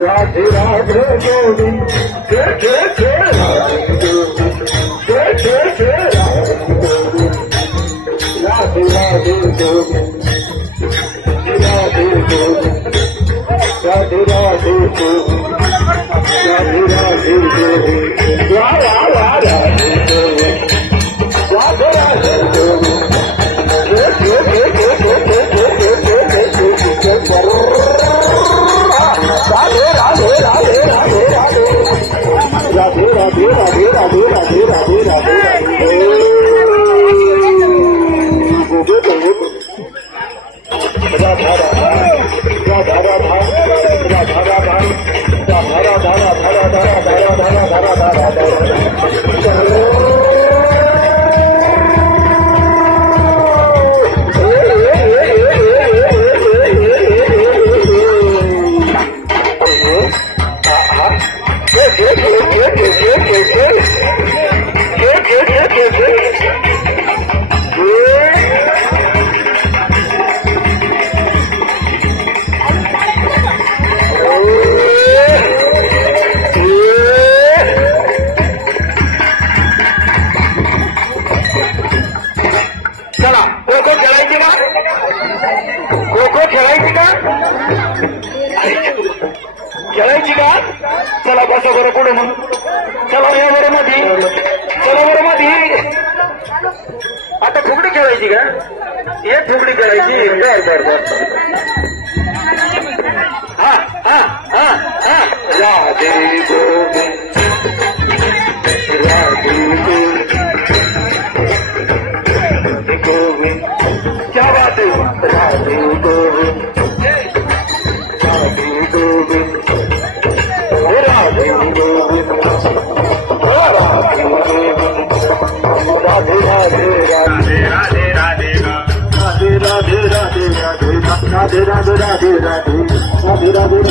राधे राधे गोविंद जय जय जय जय जय जय राधे राधे गोविंद राधे गोविंद राधे राधे गोविंद राधे राधे गोविंद राधे राधे गोविंद राधे राधे गोविंद जय जय जय जय जय जय जय जय जय जय राधे राधे राधे राधे राधे राधे राधे राधे राधे राधे राधे राधे राधा राधा राधा राधा राधा राधा राधा राधा राधा चला खो खो खेळायची का खो खो खेळायची का खेळायची का चला बसा बरं पुढे मग चला या बरं मध्ये चला बरं मध्ये आता फुगडी खेळायची का एक फुगडी खेळायची बर बर बर हा हा हा हा राधे गोविंद राधे गोविंद क्या बात है राधे गोविंद राधे गोविंद राधे गोविंद राधे राधे राधे राधे राधे राधे राधे राधे राधे राधे राधे राधे राधे राधे राधे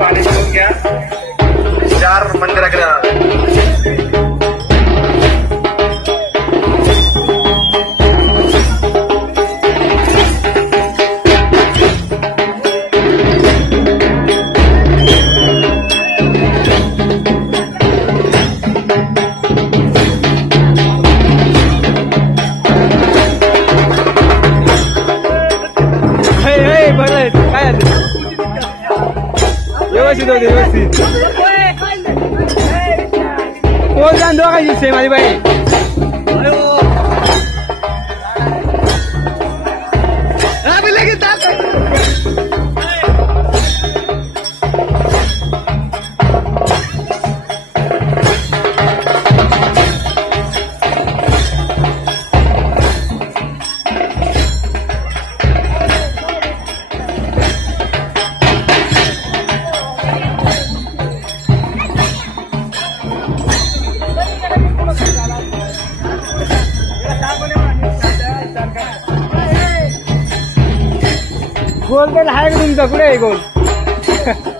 पाणी पिऊन घ्या चार मंदिराकडे काय व्यवस्थित होते व्यवस्थित कोण जाण दोघांची दिसते माझी बाई गोल बेल आहे का तुमचा कुठे आहे गोल